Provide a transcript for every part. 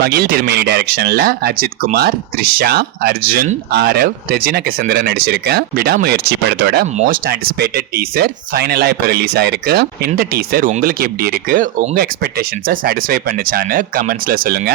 மகிழ் திருமேனி டைரக்ஷன்ல அஜித் குமார், த்ரிஷா, அர்ஜுன், ஆரவ், ரெஜினா கெசந்திரன் நடிச்சிருக்க விடாமுயற்சி படத்தோட மோஸ்ட் ஆன்டிசிபேட்டட் டீசர் ஃபைனலா இப்ப ரிலீஸ் ஆயிருக்கு. இந்த டீசர் உங்களுக்கு எப்படி இருக்கு, உங்க எக்ஸ்பெக்டேஷன்ஸை சாட்டிஸ்ஃபை பண்ணுச்சான்னு கமெண்ட்ஸ்ல சொல்லுங்க.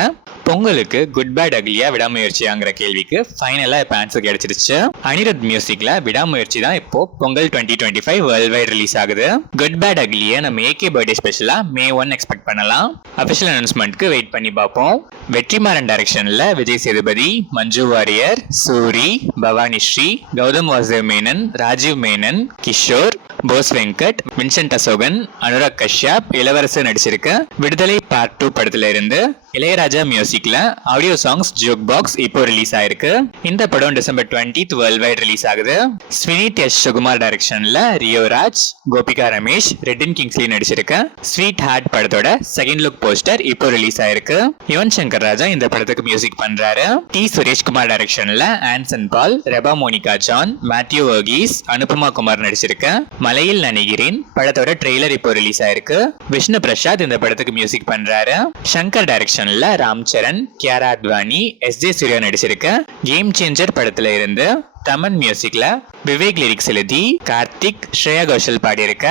பொங்கலுக்கு குட் பேட் அக்லியா விடாமுயற்சியாங்கிற கேள்விக்கு ஃபைனலா இப்ப ஆன்சர் கிடைச்சிருச்சு. அனிருத் மியூசிக்ல விடாமுயற்சி தான் இப்போ பொங்கல் 2025 வேர்ல்ட் வைட் ரிலீஸ் ஆகுது. குட் பேட் அக்லியா நம்ம ஏகே பர்த்டே ஸ்பெஷலா May 1 எக்ஸ்பெக்ட் பண்ணலாம். அபிஷியல் அனௌன்ஸ்மெண்ட்க்கு வெயிட் பண்ணி பார்ப்போம். வெற்றிமாறன் டைரக்ஷன்ல விஜய் சேதுபதி, மஞ்சு வாரியர், சூரி, பவானி ஸ்ரீ, கௌதம் வாசுதேவ் மேனன், ராஜீவ் மேனன், கிஷோர், போஸ் வெங்கட், வின்சென்ட் அசோகன், அனுராக் கஷ்யப், இளவரசர் நடிச்சிருக்க விடுதலை பார்ட் 2 படத்துல இருந்து இளையராஜா மியூசிக்ல ஆடியோ சாங்ஸ் ஜோக் பாக்ஸ் இப்போ ரிலீஸ் ஆயிருக்கு. இந்த படம் December 20th world wide release ஆகுது. ஸ்வினித் எஸ் சுகுமார் டைரக்ஷன்ல ரியோ ராஜ், கோபிகா ரமேஷ், ரெட்டின் கிங்ஸ்லி நடிச்சிருக்க ஸ்வீட் ஹார்ட் படத்தோட செகண்ட் லுக் போஸ்டர் இப்போ ரிலீஸ் ஆயிருக்கு. யுவன் சங்கர் ராஜா இந்த படத்துக்கு மியூசிக் பண்றாரு. டி சுரேஷ்குமார் டைரக்ஷன்ல ஆன்சன் பால், ரெபா மோனிகா ஜான், மேத்யூ வர்கீஸ், அனுபமா குமார் நடிச்சிருக்க மலையில் நனைகிறேன் படத்தோட ட்ரெய்லர் இப்போ ரிலீஸ் ஆயிருக்கு. விஷ்ணு பிரசாத் இந்த படத்துக்கு மியூசிக் பண்றாரு. சங்கர் டைரக்ஷன்ல ராம் சரண், கியாரா அத்வானி, எஸ்.ஜே. சூர்யா நடிச்சிருக்க கேம் சேஞ்சர் படத்துல இருந்து தமன் மியூசிக்ல விவேக் லிரிக்ஸ் எழுதி கார்த்திக், ஸ்ரேயா கோஷல் பாடியிருக்க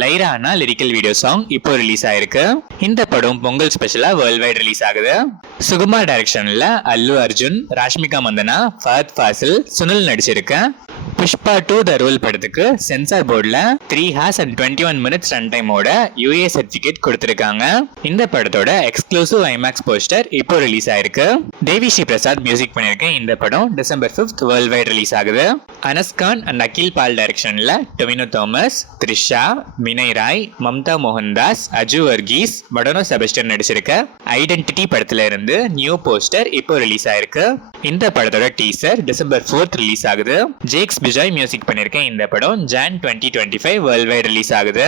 லைரானா லிரிக்கல் வீடியோ சாங் இப்போ ரிலீஸ் ஆயிருக்கு. இந்த படம் பொங்கல் ஸ்பெஷலா வேர்ல்ட் வைட் ரிலீஸ் ஆகுது. சுகுமார் டைரக்ஷன்ல அல்லு அர்ஜுன், ராஷ்மிகா மந்தனா, ஃபஹத் ஃபாசில், சுனில் நடிச்சிருக்க புஷ்பா 2 த ரோல் படத்துக்கு சென்சார் போர்டுல 3 hours and 21 minutes ரன் டைமோட UA சர்டிபிகேட் கொடுத்திருக்காங்க. இந்த படத்தோட எக்ஸ்க்ளூசிவ் ஐமேக்ஸ் போஸ்டர் இப்போ ரிலீஸ் ஆயிருக்கு. தேவி ஸ்ரீ பிரசாத் மியூசிக் பண்ணிருக்க இந்த படம் December 5th world wide release ஆகுது. அனஸ் கான் அண்ட் அகில் பால் டைரக்ஷன்ல டொவினோ தாமஸ், த்ரிஷா, மினய் ராய், மம்தா மோகன்தாஸ், அஜு வர்கீஸ், மடோனோ செபஸ்டியன் நடிச்சிருக்க ஐடென்டிட்டி படத்துல இருந்து நியூ போஸ்டர் இப்போ ரிலீஸ் ஆயிருக்கு. இந்த படத்தோட டீசர் டிசம்பர் 4th ரிலீஸ் ஆகுது. ஜேக்ஸ் பிஜாய் மியூசிக் பண்ணிருக்க இந்த படம் Jan 2025 வேர்ல்ட் வைட் ரிலீஸ் ஆகுது.